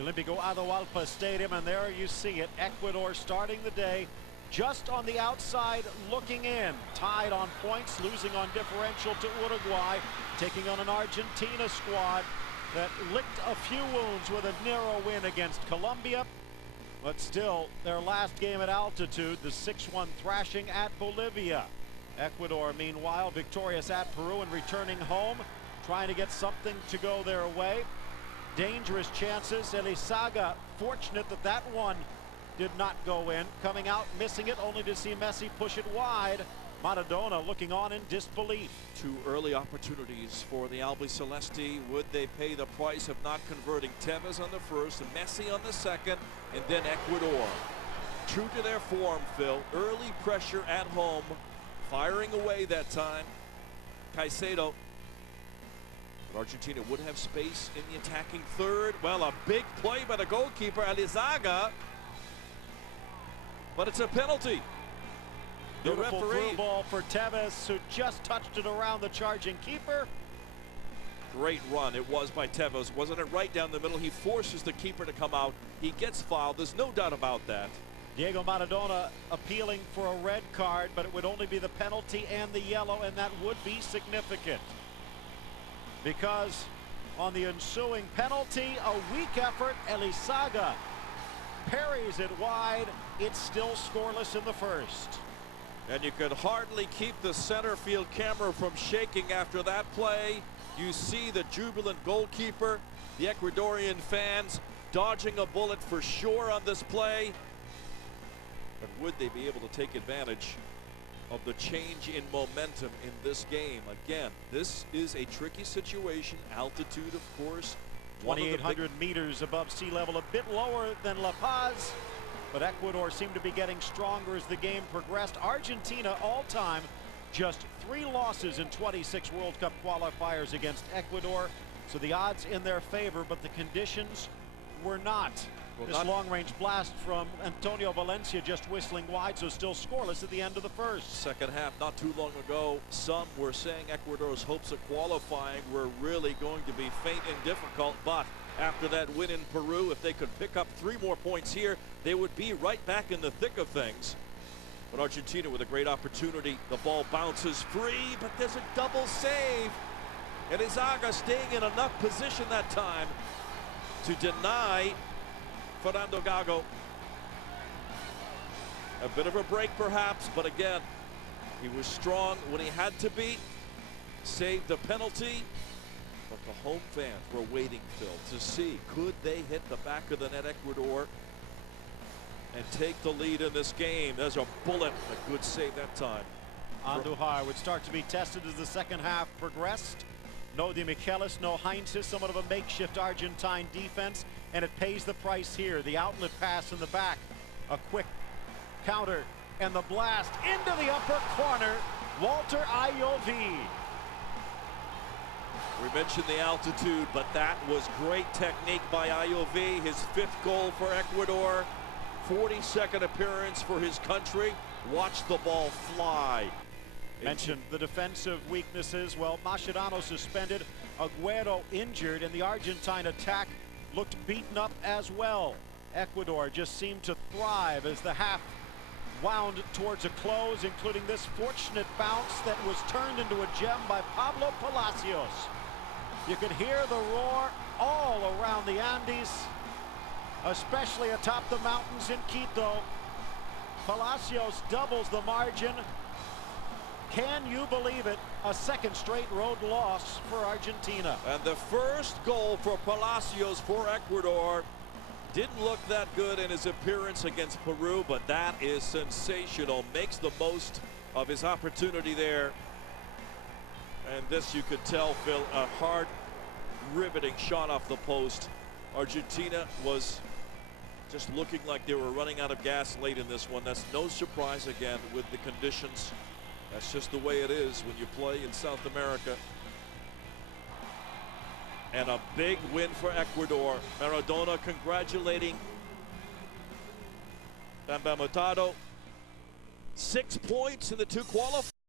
the Olympico Atahualpa Stadium, and there you see it. Ecuador starting the day just on the outside looking in. Tied on points, losing on differential to Uruguay, taking on an Argentina squad that licked a few wounds with a narrow win against Colombia. But still, their last game at altitude, the 6-1 thrashing at Bolivia. Ecuador, meanwhile, victorious at Peru and returning home, trying to get something to go their way. Dangerous chances. Elizaga, fortunate that that one did not go in. Coming out, missing it, only to see Messi push it wide. Maradona looking on in disbelief. Two early opportunities for the Albiceleste. Would they pay the price of not converting? Tevez on the first, Messi on the second, and then Ecuador. True to their form, Phil. Early pressure at home. Firing away that time. Caicedo. But Argentina would have space in the attacking third. Well, a big play by the goalkeeper, Elizaga. But it's a penalty. The Beautiful referee. through ball for Tevez, who just touched it around the charging keeper. Great run it was by Tevez. Wasn't it right down the middle? He forces the keeper to come out. He gets fouled. There's no doubt about that. Diego Maradona appealing for a red card, but it would only be the penalty and the yellow, and that would be significant. Because on the ensuing penalty, a weak effort, Elizaga parries it wide. It's still scoreless in the first. And you could hardly keep the center field camera from shaking after that play. You see the jubilant goalkeeper, the Ecuadorian fans dodging a bullet for sure on this play. But would they be able to take advantage of the change in momentum in this game? Again, this is a tricky situation. Altitude, of course. 2,800 meters above sea level, a bit lower than La Paz. But Ecuador seemed to be getting stronger as the game progressed. Argentina all-time just 3 losses in 26 World Cup qualifiers against Ecuador. So the odds in their favor, but the conditions were not. This long-range blast from Antonio Valencia just whistling wide, so still scoreless at the end of the first. Second half, not too long ago, some were saying Ecuador's hopes of qualifying were really going to be faint and difficult, but after that win in Peru, if they could pick up 3 more points here, they would be right back in the thick of things. But Argentina with a great opportunity. The ball bounces free, but there's a double save. And Elizaga staying in enough position that time to deny Fernando Gago. A bit of a break perhaps, but again, he was strong when he had to be. Saved the penalty. But the home fans were waiting, Phil, to see could they hit the back of the net, Ecuador, and take the lead in this game. There's a bullet, a good save that time. Andujar would start to be tested as the second half progressed. No Di Michelis, no Heinzes, somewhat of a makeshift Argentine defense, and it pays the price here. The outlet pass in the back, a quick counter, and the blast into the upper corner. Walter Ayoví. We mentioned the altitude, but that was great technique by Ayoví. His 5th goal for Ecuador, 42nd appearance for his country. Watch the ball fly. Mentioned the defensive weaknesses. Well, Mascherano suspended, Agüero injured, and the Argentine attack looked beaten up as well. Ecuador just seemed to thrive as the half wound towards a close, including this fortunate bounce that was turned into a gem by Pablo Palacios. You could hear the roar all around the Andes, especially atop the mountains in Quito. Palacios doubles the margin. Can you believe it? A second straight road loss for Argentina. And the first goal for Palacios for Ecuador. Didn't look that good in his appearance against Peru, but that is sensational. Makes the most of his opportunity there. And this, you could tell, Phil, a hard, riveting shot off the post. Argentina was just looking like they were running out of gas late in this one. That's no surprise, again, with the conditions. That's just the way it is when you play in South America. And a big win for Ecuador. Maradona congratulating Bamba Mutado. 6 points in the 2 qualifiers.